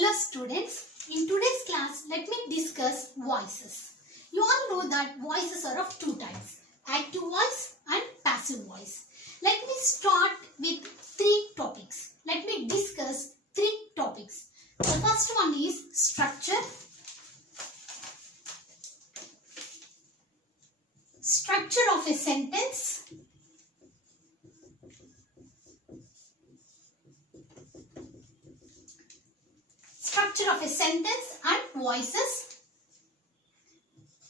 Hello students, in today's class let me discuss voices. You all know that voices are of two types, active voice and passive voice. Let me start with three topics. Let me discuss three topics. The first one is structure. Structure of a sentence. Structure of a sentence and voices.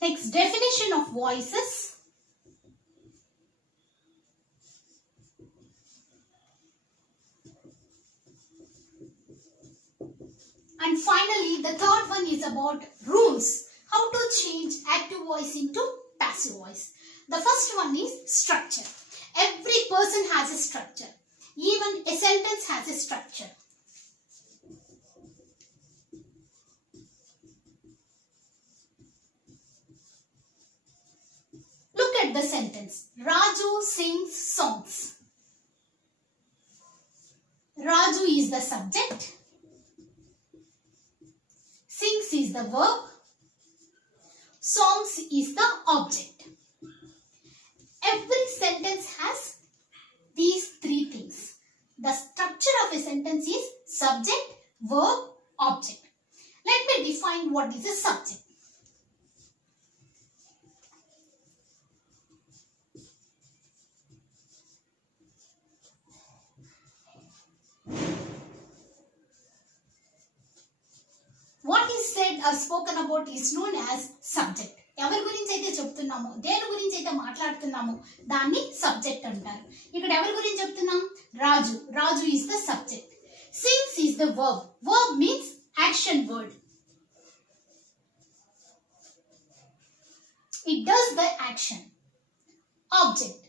Next, definition of voices. And finally, the third one is about rules. How to change active voice into passive voice. The first one is structure. Every person has a structure. Even a sentence has a structure. Look at the sentence. Raju sings songs. Raju is the subject. Sings is the verb. Songs is the object. Every sentence has these three things. The structure of a sentence is subject, verb, object. Let me define what is a subject. What is said or spoken about is known as subject. ఎవరి గురించి అయితే చెప్తున్నామో, దేని గురించి అయితే మాట్లాడుతున్నామో దాన్ని subject అంటారు. ఇక్కడ ఎవరి గురించి చెప్తున్నాం? రాజు. రాజు is the subject. Sings is the verb. Verb means action word. It does the action. Object.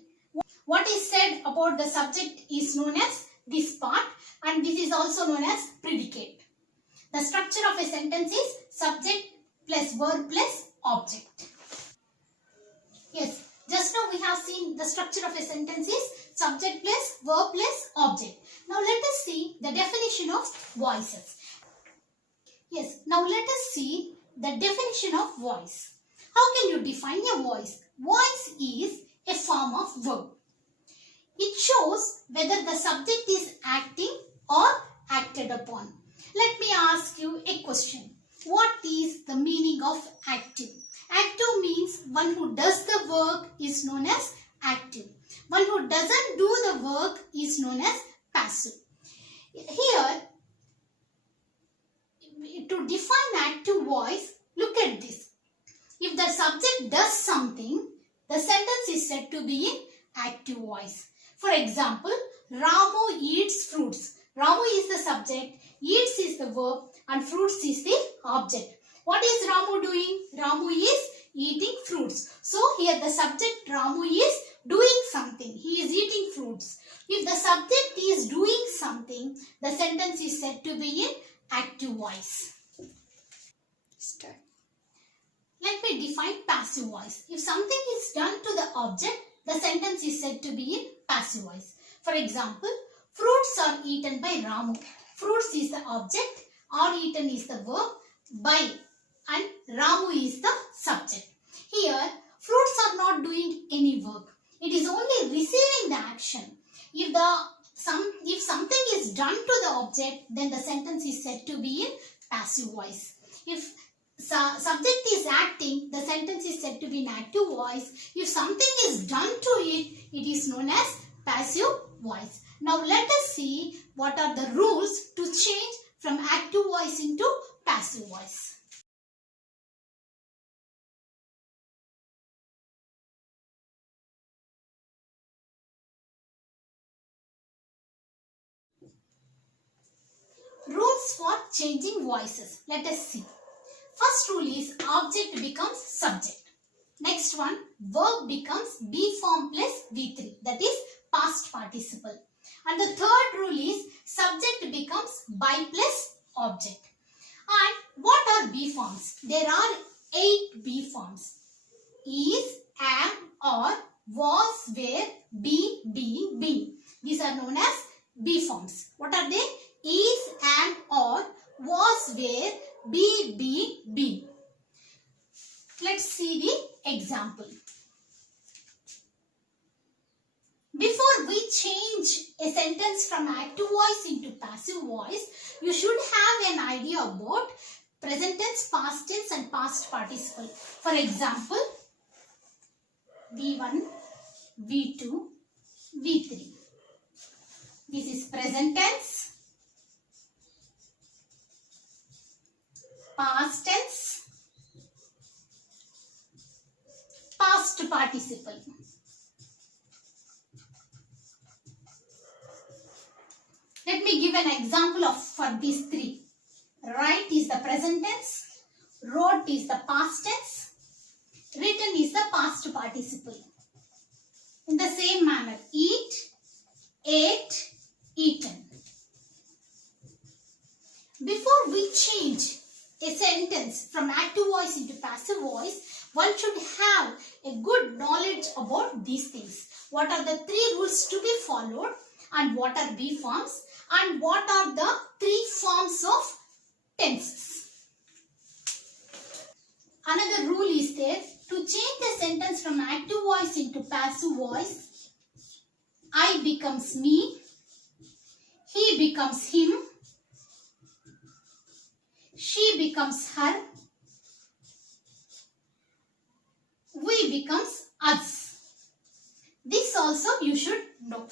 What is said about the subject is known as this part, and this is also known as predicate. The structure of a sentence is subject plus verb plus object. Yes, just now we have seen the structure of a sentence is subject plus verb plus object. Now let us see the definition of voices. Yes, now let us see the definition of voice. How can you define a voice? Voice is a form of verb. It shows whether the subject is acting or acted upon. Let me ask you a question. What is the meaning of active? Active means one who does the work is known as active. One who doesn't do the work is known as passive. Here, to define active voice, look at this. If the subject does something, the sentence is said to be in active voice. For example, Ramu eats fruits. Ramu is the subject, eats is the verb, and fruits is the object. What is Ramu doing? Ramu is eating fruits. So here the subject Ramu is doing something. He is eating fruits. If the subject is doing something, the sentence is said to be in active voice. Start. Let me define passive voice. If something is done to the object, the sentence is said to be in passive voice. For example, fruits are eaten by Ramu. Fruits is the object, are eaten is the verb, by and Ramu is the subject. Here, fruits are not doing any work. It is only receiving the action. If something is done to the object, then the sentence is said to be in passive voice. If subject is acting, the sentence is said to be in active voice. If something is done to it, it is known as passive voice. Now let us see what are the rules to change from active voice into passive voice. Rules for changing voices. Let us see. First rule is object becomes subject. Next one, verb becomes be form plus V3. That is past participle. And the third rule is subject becomes by plus object. And what are B forms? There are 8 B forms. Is, am, or, was, were, be, been. These are known as B forms. What are they? Is, am, or, was, voice, you should have an idea about present tense, past tense and past participle. For example, V1, V2, V3. This is present tense, past tense, past participle. Let me give an example for these three. Write is the present tense, wrote is the past tense, written is the past participle. In the same manner, eat, ate, eaten. Before we change a sentence from active voice into passive voice, one should have a good knowledge about these things. What are the three rules to be followed, and what are B forms, and what are the three forms of tenses. Another rule is there: to change the sentence from active voice into passive voice, I becomes me, he becomes him, she becomes her, we becomes us. This also you should know.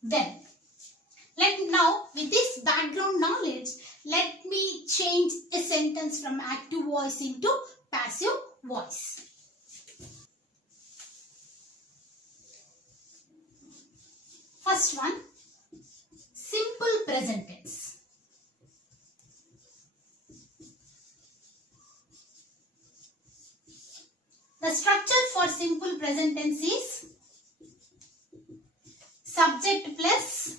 Then, now with this background knowledge, let me change a sentence from active voice into passive voice. First one, simple present tense. The structure for simple present tense is subject plus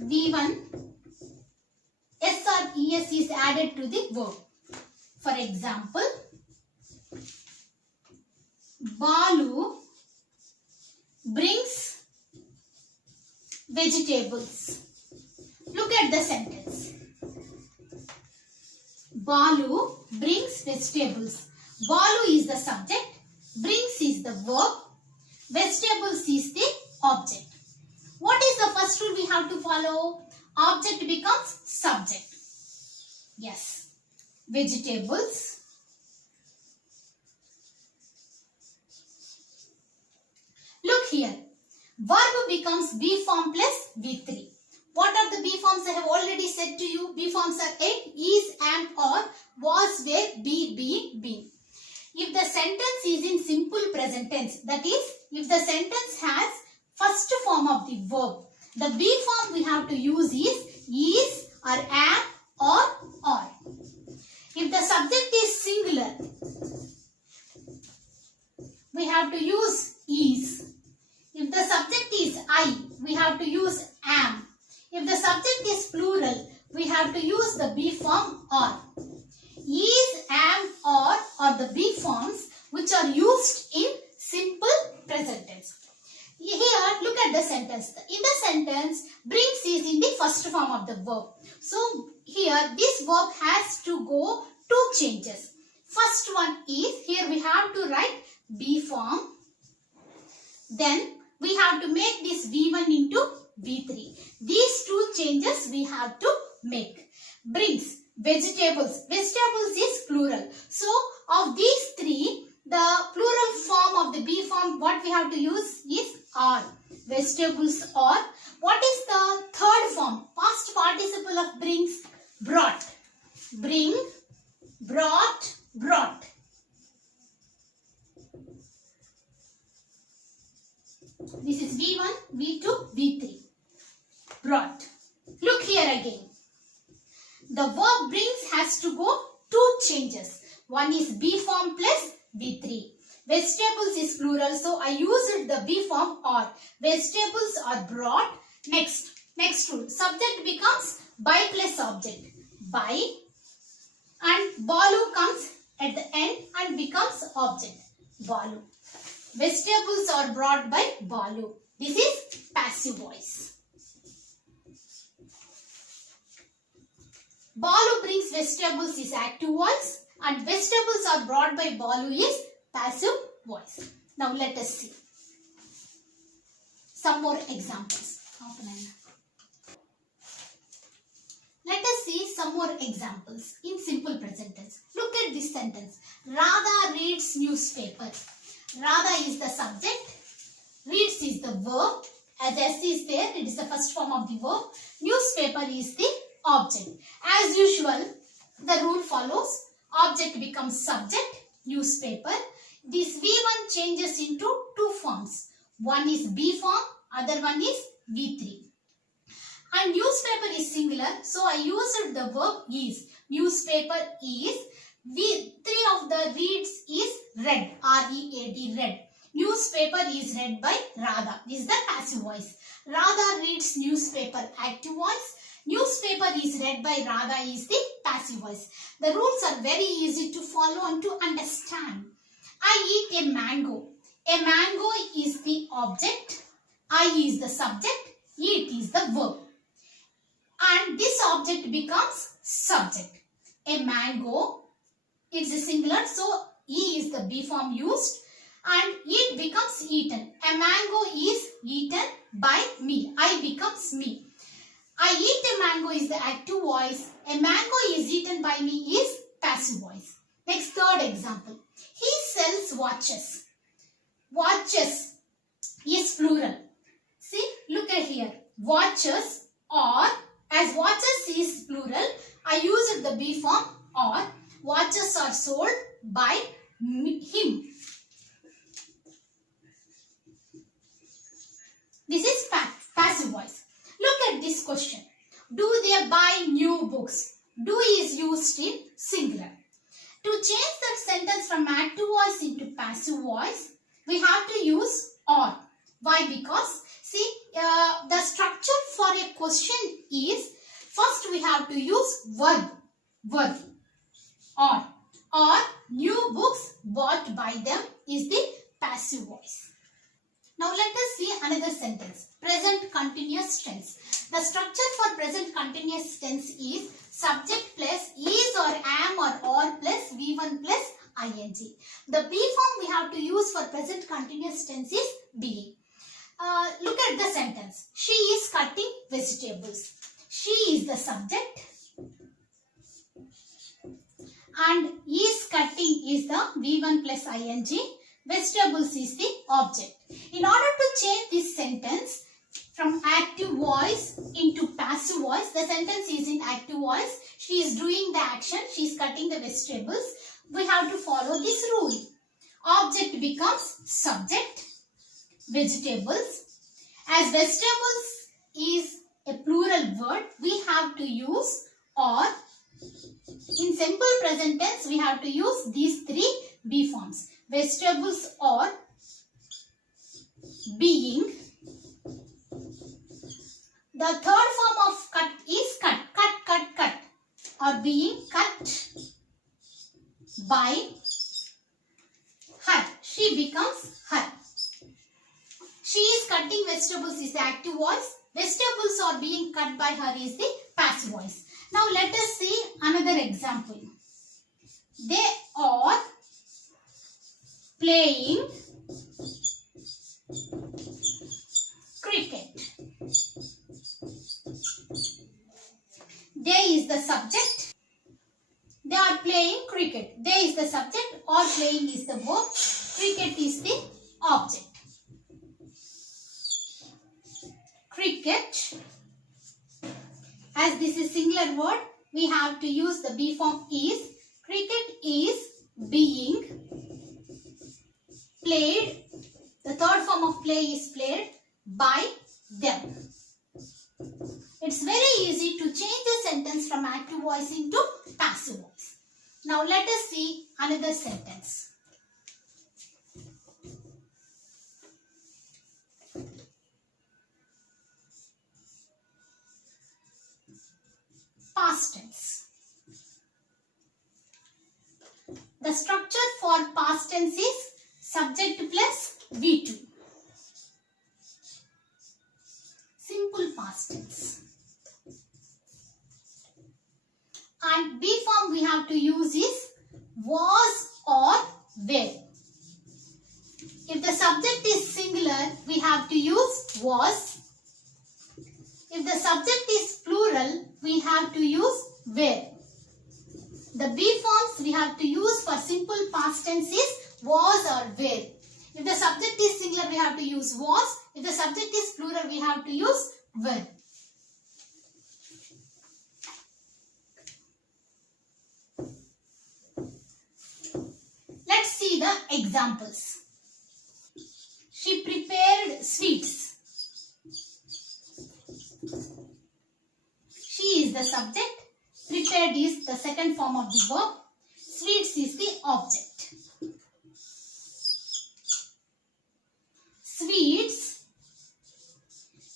V1, S or ES is added to the verb. For example, Balu brings vegetables. Look at the sentence. Balu brings vegetables. Balu is the subject, brings is the verb, vegetables is the object. What is the first rule we have to follow? Object becomes subject. Yes. Vegetables. Look here. Verb becomes B form plus V3. What are the B forms? I have already said to you. B forms are it, is, am, or, was, were, be, been. If the sentence is in simple present tense, that is, if the sentence has first form of the verb, the B form we have to use is or am or are. If the subject is singular, we have to use is. If the subject is I, we have to use am. If the subject is plural, we have to use the be form are. Is, am, are the be forms which are used in simple present tense. Here, look at the sentence. In the sentence, brings is in the first form of the verb. So, here this verb has to go two changes. First one is, here we have to write be form. Then, we have to make this V1 into V3. These two changes we have to make. Brings, vegetables. Vegetables is plural. So, of these three, the plural form of the be form, what we have to use is are. Vegetables are. What is the third form? Past participle of brings? Brought. Bring, brought, brought. This is V1, V2, V3. Brought. Look here again. The verb brings has to go two changes. One is be form plus V3. Vegetables is plural, so I used the be form are. Vegetables are brought. Next rule. Subject becomes by plus object. By. And Balu comes at the end and becomes object. Balu. Vegetables are brought by Balu. This is passive voice. Balu brings vegetables is active voice and vegetables are brought by Balu is passive voice. Now let us see some more examples. Let us see some more examples in simple present tense. Look at this sentence. Radha reads newspaper. Radha is the subject. Reads is the verb. As S is there, it is the first form of the verb. Newspaper is the object. As usual, the rule follows. Object becomes subject, newspaper. This V1 changes into two forms. One is B form, other one is V3. And newspaper is singular, so I used the verb is. Newspaper is. Three of the reads is read. R-E-A-D, read. Newspaper is read by Radha. This is the passive voice. Radha reads newspaper, active voice. Newspaper is read by Radha is the passive voice. The rules are very easy to follow and to understand. I eat a mango. A mango is the object. I is the subject. Eat is the verb. And this object becomes subject. A mango, it's a singular, so E is the B form used. And it becomes eaten. A mango is eaten by me. I becomes me. I eat a mango is the active voice. A mango is eaten by me is passive voice. Next, third example. He sells watches. Watches is plural. See, look at here. Watches or, as watches is plural, I used the B form or. Watches are sold by him. This is passive voice. Look at this question. Do they buy new books? Do is used in singular. To change that sentence from active voice into passive voice, we have to use or. Why? Because see, the structure for a question is, first we have to use verb. Or new books bought by them is the passive voice. Now let us see another sentence. Present continuous tense. The structure for present continuous tense is subject plus is or am or plus V1 plus ing. The B form we have to use for present continuous tense is being. Look at the sentence. She is cutting vegetables. She is the subject and is cutting is the V1 plus ing. Vegetables is the object. In order to change this sentence from active voice into passive voice, the sentence is in active voice. She is doing the action. She is cutting the vegetables. We have to follow this rule. Object becomes subject, vegetables. As vegetables is a plural word, we have to use or. In simple present tense, we have to use these three B forms. Vegetables or being. The third form of cut is cut. Cut. Or being cut by her. She becomes her. She is cutting vegetables is the active voice. Vegetables are being cut by her is the passive voice. Now let us see another example. They are playing cricket. They is the subject. They are playing cricket. They is the subject or playing is the verb. Cricket is the object. Cricket. As this is singular word, we have to use the B form is. Cricket is being played. The third form of play is played by them. It's very easy to change the sentence from active voice into passive voice. Now let us see another sentence. Past tense. The structure for past tense is subject plus V2. Simple past tense. And be form we have to use is was or were. If the subject is singular, we have to use was. If the subject is plural, we have to use were. The be forms we have to use for simple past tense is was or were. If the subject is singular, we have to use was. If the subject is plural, we have to use were. Let's see the examples. She prepared sweets. She is the subject. Prepared is the second form of the verb. Sweets is the object. Sweets,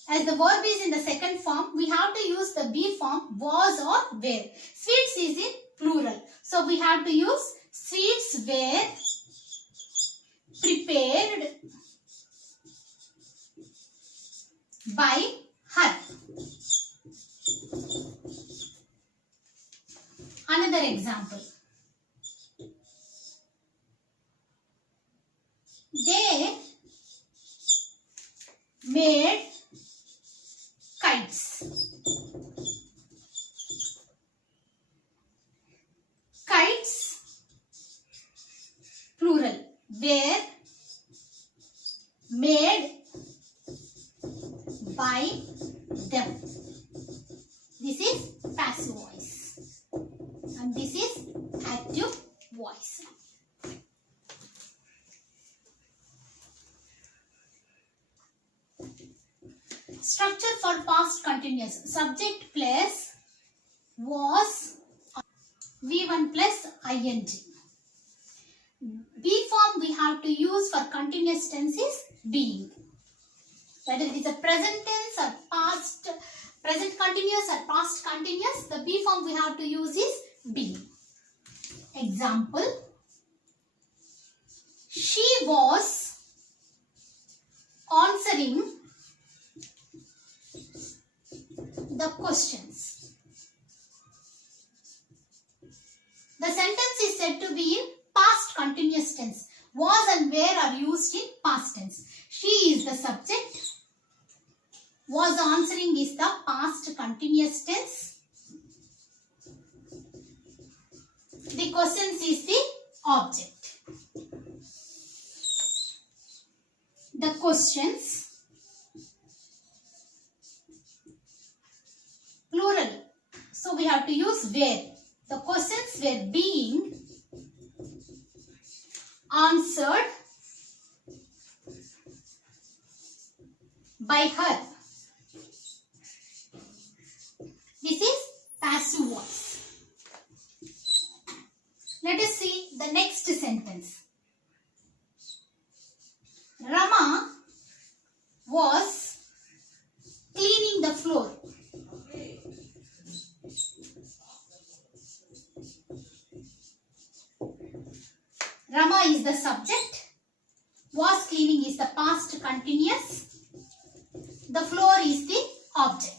as the verb is in the second form, we have to use the be form was or were. Sweets is in plural. So we have to use sweets were prepared by her. Another example. They made kites. Kites, plural, were made by them. This is passive voice and this is active voice. Structure for past continuous. Subject plus was V1 plus ing. Be form we have to use for continuous tense is being. Whether it is a present tense or past, present continuous or past continuous, the be form we have to use is being. Example. She was answering the questions. The sentence is said to be in past continuous tense. Was and were are used in past tense. She is the subject. Was answering is the past continuous tense. The questions is the object. The questions, plural. So we have to use were. The questions were being answered by her. This is passive voice. Let us see the next sentence. Rama was cleaning the floor. Rama is the subject. Was cleaning is the past continuous. The floor is the object.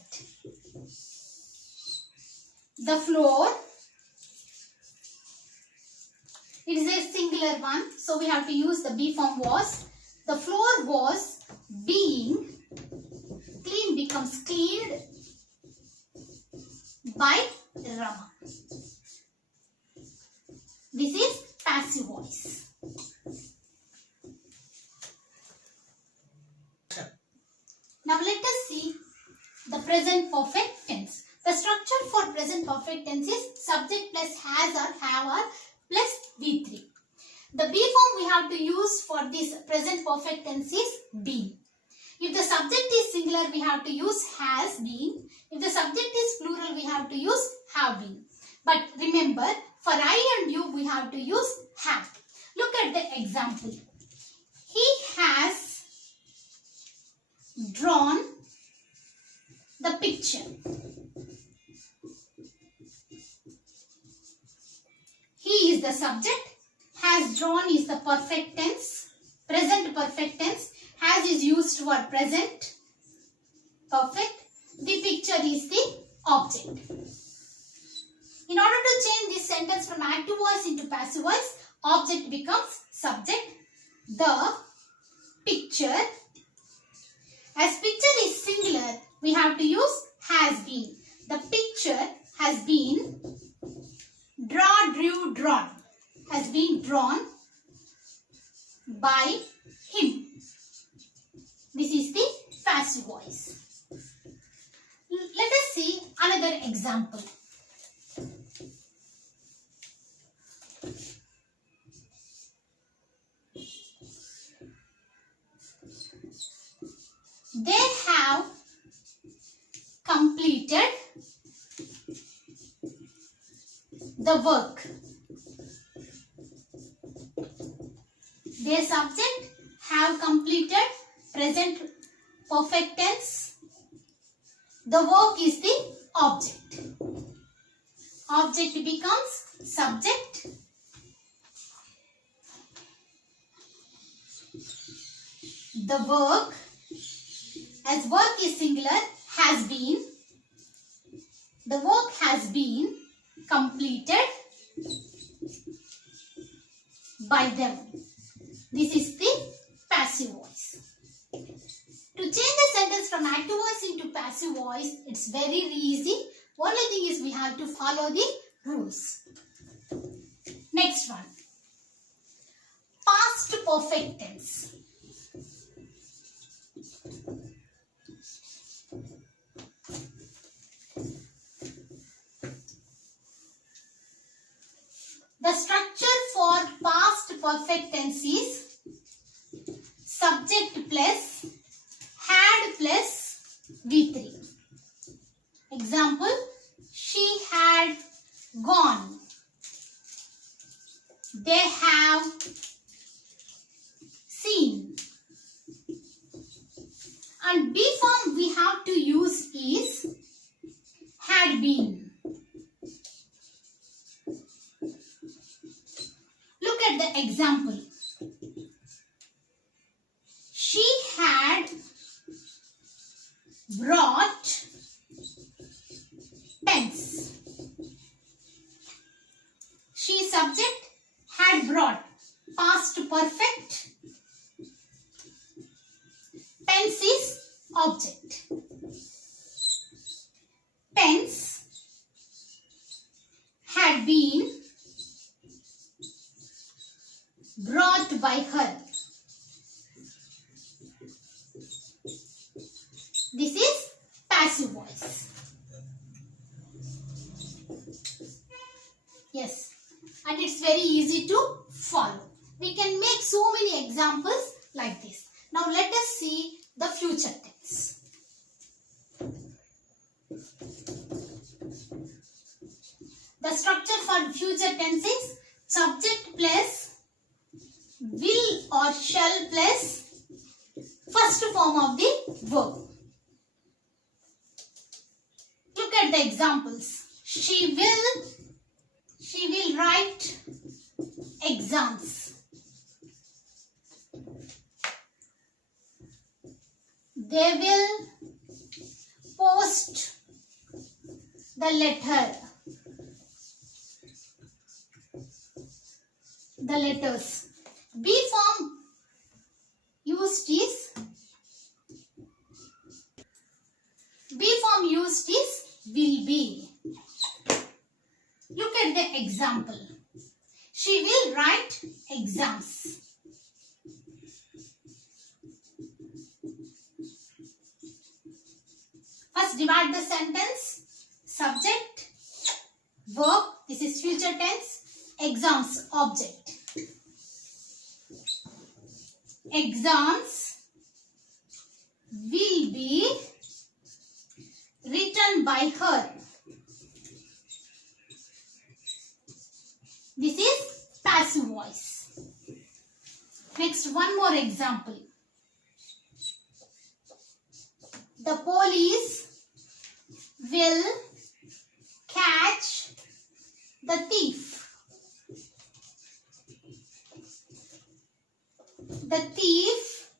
The floor, it is a singular one, so we have to use the be form was. The floor was being cleaned, becomes cleaned by Rama. This is passive voice. Now let us see the present perfect tense. The structure for present perfect tense is subject plus has or have or plus V3. The be form we have to use for this present perfect tense is been. If the subject is singular, we have to use has been. If the subject is plural, we have to use have been. But remember, for I and you, we have to use have. Look at the example. He has drawn the picture. He is the subject. Has drawn is the perfect tense. Present perfect tense. Has is used for present perfect. The picture is the object. In order to change this sentence from active voice into passive voice, object becomes subject. The picture. As picture is singular, we have to use has been. The picture has been drawn. Has been drawn by him. This is the passive voice. Let us see another example. They have completed the work. Their subject have completed, present perfect tense. The work is the object. Object becomes subject. The work, as work is singular, has been. The work has been completed by them. This is the passive voice. To change the sentence from active voice into passive voice, it's very easy. Only thing is we have to follow the rules. Next one. Past perfect tense. The structure for past perfect tense is subject plus had plus V3. Example, she had gone. They have seen. And B form we have to use is had been. Look at the example. She had brought pens. She subject, had brought, past perfect. Pens is object. Pens had been brought by her. This is passive voice. Yes, and it's very easy to follow. We can make so many examples like this. Now let us see the future tense. The structure for future tense is subject plus will or shall plus first form of the verb. Look at the examples. She will write exams. They will post the letter. The letters. B form used is will be. Look at the example. She will write exams. First divide the sentence. Subject, verb, this is future tense, exams, object. Exams will be written by her. This is passive voice. Next, one more example. The police will catch the thief. The thief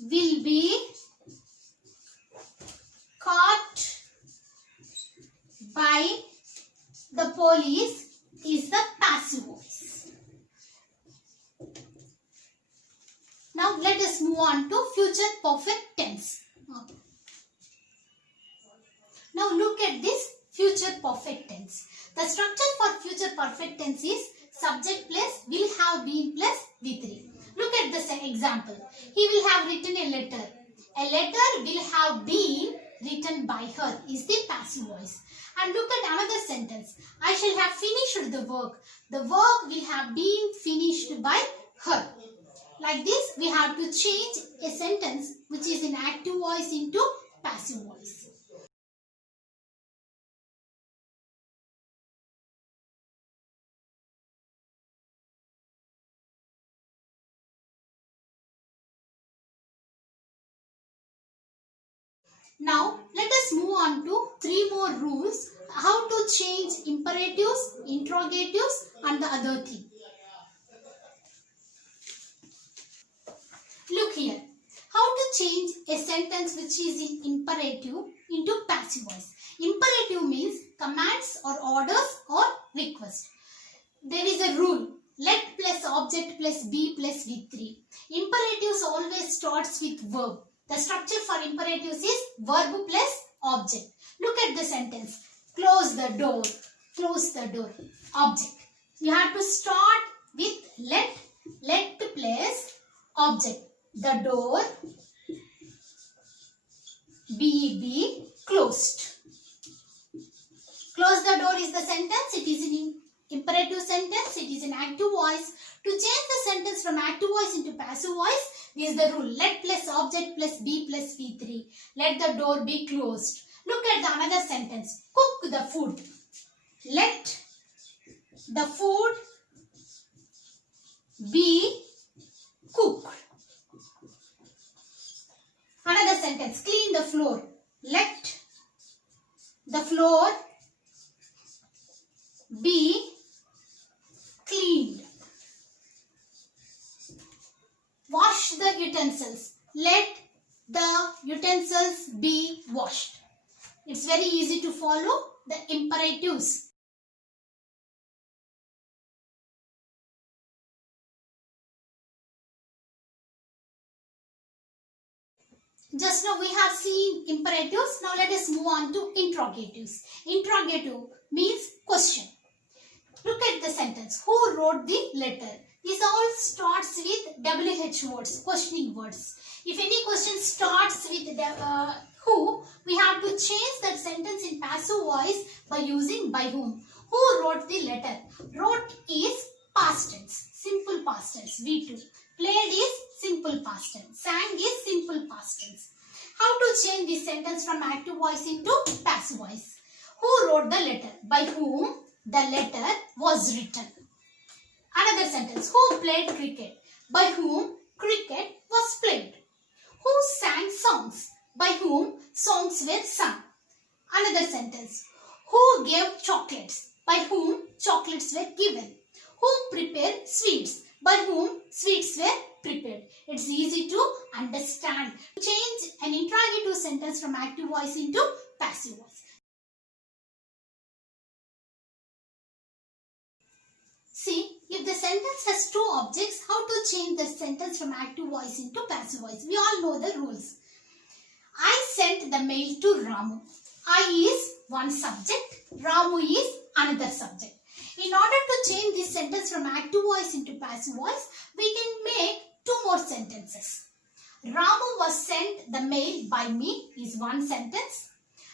will be caught police is the passive voice. Now let us move on to future perfect tense. Now look at this future perfect tense. The structure for future perfect tense is subject plus will have been plus V3. Look at this example. He will have written a letter. A letter will have been written by her is the passive voice. And look at another sentence. I shall have finished the work. The work will have been finished by her. Like this, we have to change a sentence which is in active voice into passive voice. Now, let us move on to 3 more rules how to change imperatives, interrogatives and the other thing. Look here. How to change a sentence which is in imperative into passive voice. Imperative means commands or orders or request. There is a rule. Let plus object plus be plus V3. Imperatives always starts with verb. The structure for imperatives is verb plus object. Look at the sentence. Close the door. Close the door. Object. You have to start with let plus object. The door be closed. Close the door is the sentence. It is an imperative sentence. It is an active voice. To change the sentence from active voice into passive voice is the rule. Let plus object plus be plus V3. Let the door be closed. Look at the another sentence. Cook the food. Let the food be cooked. Another sentence. Clean the floor. Let the floor be cleaned. Wash the utensils. Let the utensils be washed. It's very easy to follow the imperatives. Just now we have seen imperatives. Now let us move on to interrogatives. Interrogative means question. Look at the sentence. Who wrote the letter? This all starts with WH words, questioning words. If any question starts with who, we have to change that sentence in passive voice by using by whom. Who wrote the letter? Wrote is past tense, simple past tense, V2. Played is simple past tense. Sang is simple past tense. How to change this sentence from active voice into passive voice? Who wrote the letter? By whom the letter was written. Another sentence. Who played cricket? By whom cricket was played. Who sang songs? By whom songs were sung. Another sentence. Who gave chocolates? By whom chocolates were given. Who prepared sweets? By whom sweets were prepared. It's easy to understand. Change an interrogative sentence from active voice into passive voice. See, if the sentence has two objects, how to change the sentence from active voice into passive voice? We all know the rules. I sent the mail to Ramu. I is one subject, Ramu is another subject. In order to change this sentence from active voice into passive voice, we can make two more sentences. Ramu was sent the mail by me is one sentence.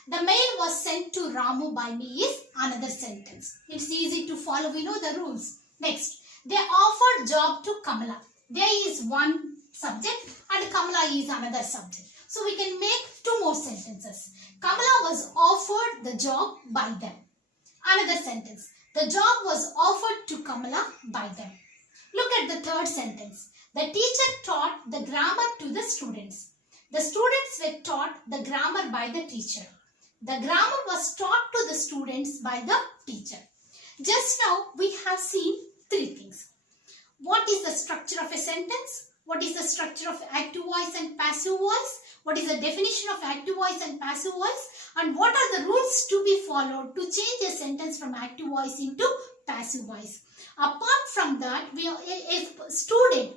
The mail was sent to Ramu by me is another sentence. It's easy to follow. We know the rules. Next, they offered job to Kamala. There is one subject and Kamala is another subject. So we can make two more sentences. Kamala was offered the job by them. Another sentence. The job was offered to Kamala by them. Look at the third sentence. The teacher taught the grammar to the students. The students were taught the grammar by the teacher. The grammar was taught to the students by the teacher. Just now we have seen three things. What is the structure of a sentence? What is the structure of active voice and passive voice? what is the definition of active voice and passive voice, and what are the rules to be followed to change a sentence from active voice into passive voice. Apart from that, a student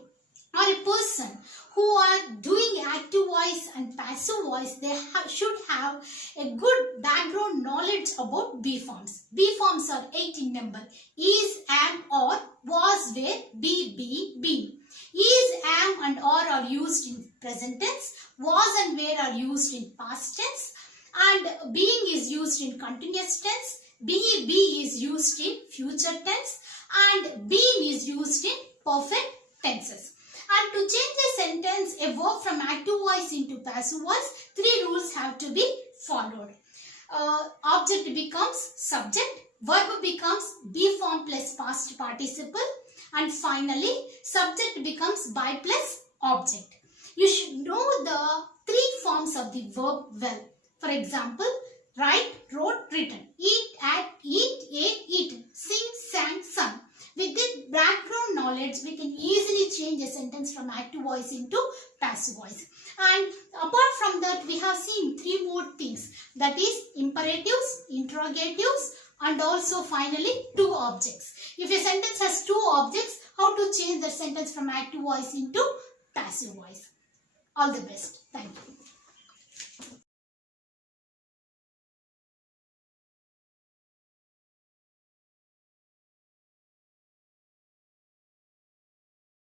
or a person who are doing active voice and passive voice, they should have a good background knowledge about B forms. B forms are 8 in number. Is, am, or, was, were, be, been. Is, am and are used in present tense. Was and were are used in past tense. And being is used in continuous tense. Be is used in future tense. And been is used in perfect tenses. And to change a sentence, a verb from active voice into passive voice, 3 rules have to be followed. Object becomes subject, verb becomes be form plus past participle, and finally subject becomes by plus object. You should know the 3 forms of the verb well. For example, write, wrote, written. Eat, ate, eaten. Sing, sang, sung. With this background knowledge, we can easily change a sentence from active voice into passive voice. And apart from that, we have seen 3 more things. That is imperatives, interrogatives, and also finally 2 objects. If a sentence has 2 objects, how to change the sentence from active voice into passive voice. All the best. Thank you.